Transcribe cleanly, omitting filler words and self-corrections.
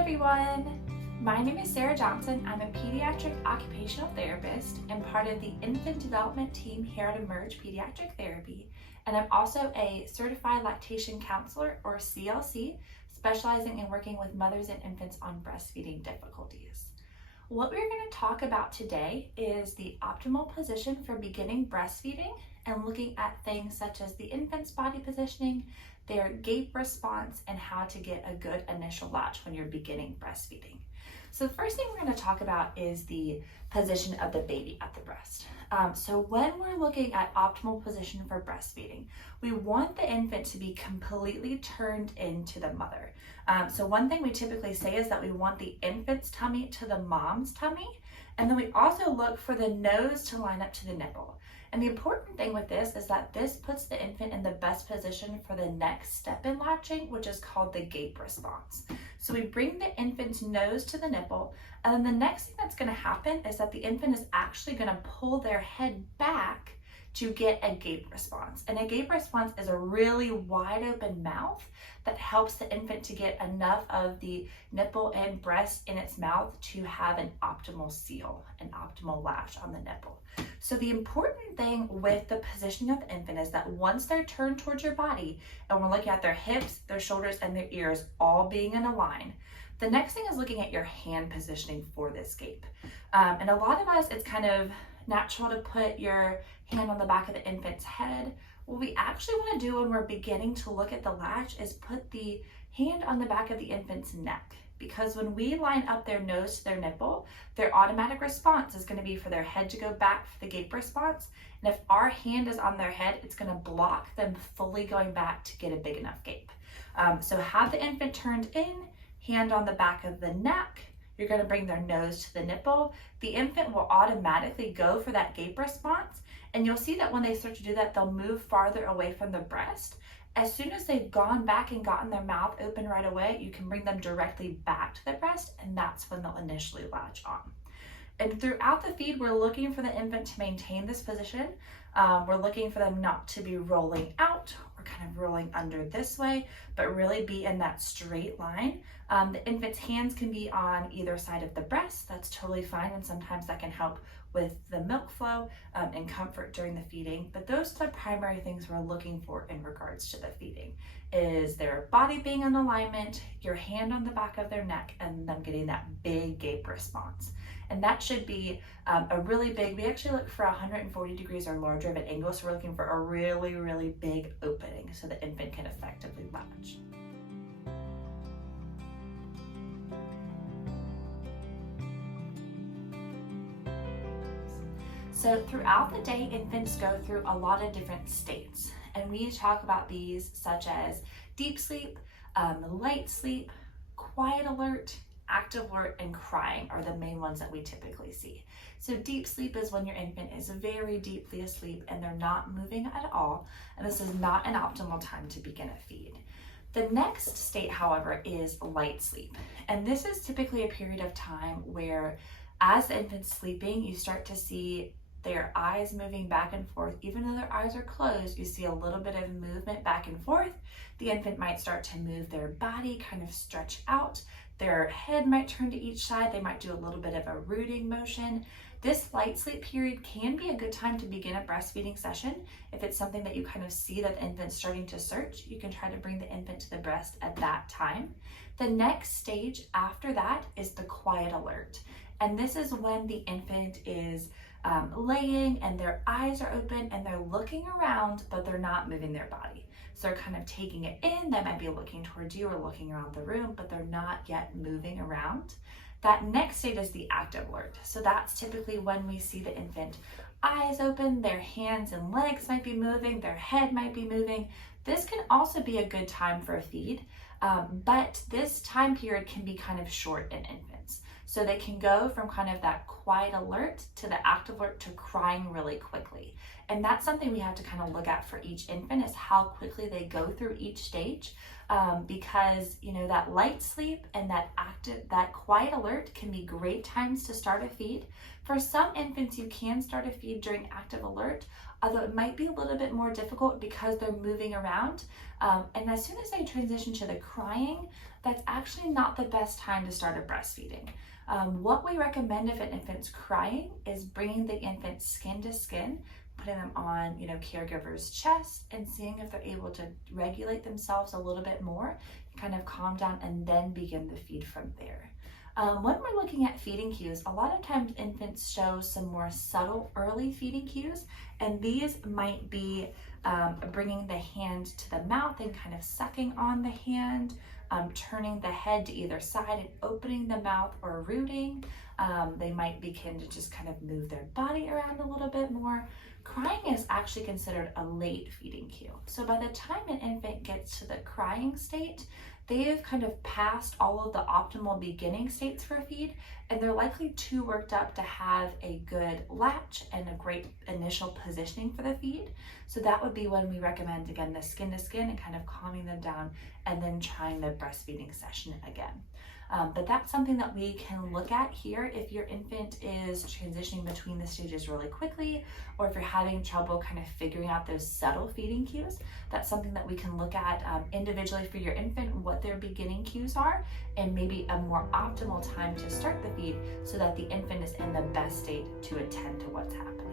everyone! My name is Sarah Johnson. I'm a pediatric occupational therapist and part of the infant development team here at Emerge Pediatric Therapy. And I'm also a Certified Lactation Counselor, or CLC, specializing in working with mothers and infants on breastfeeding difficulties. What we're going to talk about today is the optimal position for beginning breastfeeding and looking at things such as the infant's body positioning, their gape response, and how to get a good initial latch when you're beginning breastfeeding. So the first thing we're going to talk about is the position of the baby at the breast. So when we're looking at optimal position for breastfeeding, we want the infant to be completely turned into the mother. So one thing we typically say is that we want the infant's tummy to the mom's tummy, and then we also look for the nose to line up to the nipple. And the important thing with this is that this puts the infant in the best position for the next step in latching, which is called the gape response. So we bring the infant's nose to the nipple, and then the next thing that's going to happen is that the infant is actually going to pull their head back to get a gape response. And a gape response is a really wide open mouth that helps the infant to get enough of the nipple and breast in its mouth to have an optimal seal, an optimal latch on the nipple. So the important thing with the positioning of the infant is that once they're turned towards your body and we're looking at their hips, their shoulders, and their ears all being in a line, the next thing is looking at your hand positioning for this gape. And a lot of us, it's kind of natural to put your hand on the back of the infant's head. What we actually want to do when we're beginning to look at the latch is put the hand on the back of the infant's neck, because when we line up their nose to their nipple, their automatic response is going to be for their head to go back for the gape response. And if our hand is on their head, it's going to block them fully going back to get a big enough gape. So have the infant turned in, hand on the back of the neck. You're going to bring their nose to the nipple. The infant will automatically go for that gape response. And you'll see that when they start to do that, they'll move farther away from the breast. As soon as they've gone back and gotten their mouth open right away, you can bring them directly back to the breast, and that's when they'll initially latch on. And throughout the feed, we're looking for the infant to maintain this position. We're looking for them not to be rolling out or kind of rolling under this way, but really be in that straight line. The infant's hands can be on either side of the breast. That's totally fine, and sometimes that can help with the milk flow and comfort during the feeding. But those are the primary things we're looking for in regards to the feeding, is their body being in alignment, your hand on the back of their neck, and them getting that big gape response. And that should be a really big, we actually look for 140 degrees or larger of an angle, so we're looking for a really, really big opening so the infant can effectively latch. So throughout the day, infants go through a lot of different states, and we talk about these such as deep sleep, light sleep, quiet alert, active alert, and crying are the main ones that we typically see. So deep sleep is when your infant is very deeply asleep and they're not moving at all, and this is not an optimal time to begin a feed. The next state, however, is light sleep, and this is typically a period of time where as the infant's sleeping, you start to see their eyes moving back and forth. Even though their eyes are closed, you see a little bit of movement back and forth. The infant might start to move their body, kind of stretch out. Their head might turn to each side. They might do a little bit of a rooting motion. This light sleep period can be a good time to begin a breastfeeding session. If it's something that you kind of see that the infant's starting to search, you can try to bring the infant to the breast at that time. The next stage after that is the quiet alert. And this is when the infant is laying and their eyes are open and they're looking around, but they're not moving their body. So they're kind of taking it in. They might be looking towards you or looking around the room, but they're not yet moving around. That next state is the active alert. So that's typically when we see the infant eyes open, their hands and legs might be moving, their head might be moving. This can also be a good time for a feed, but this time period can be kind of short in infants. So they can go from kind of that quiet alert to the active alert to crying really quickly. And that's something we have to kind of look at for each infant, is how quickly they go through each stage. because that light sleep and that quiet alert can be great times to start a feed. For some infants, you can start a feed during active alert, although it might be a little bit more difficult because they're moving around. And as soon as they transition to the crying, that's actually not the best time to start a breastfeeding. What we recommend if an infant's crying is bringing the infant skin to skin, putting them on, caregiver's chest and seeing if they're able to regulate themselves a little bit more, kind of calm down, and then begin the feed from there. When we're looking at feeding cues, a lot of times infants show some more subtle early feeding cues, and these might be bringing the hand to the mouth and kind of sucking on the hand, turning the head to either side and opening the mouth or rooting. They might begin to just kind of move their body around a little bit more. Crying is actually considered a late feeding cue. So by the time an infant gets to the crying state, they've kind of passed all of the optimal beginning states for a feed, and they're likely too worked up to have a good latch and a great initial positioning for the feed. So that would be when we recommend, again, the skin to skin and kind of calming them down, and then trying the breastfeeding session again. But that's something that we can look at here if your infant is transitioning between the stages really quickly, or if you're having trouble kind of figuring out those subtle feeding cues. That's something that we can look at individually for your infant, what their beginning cues are, and maybe a more optimal time to start the feed so that the infant is in the best state to attend to what's happening.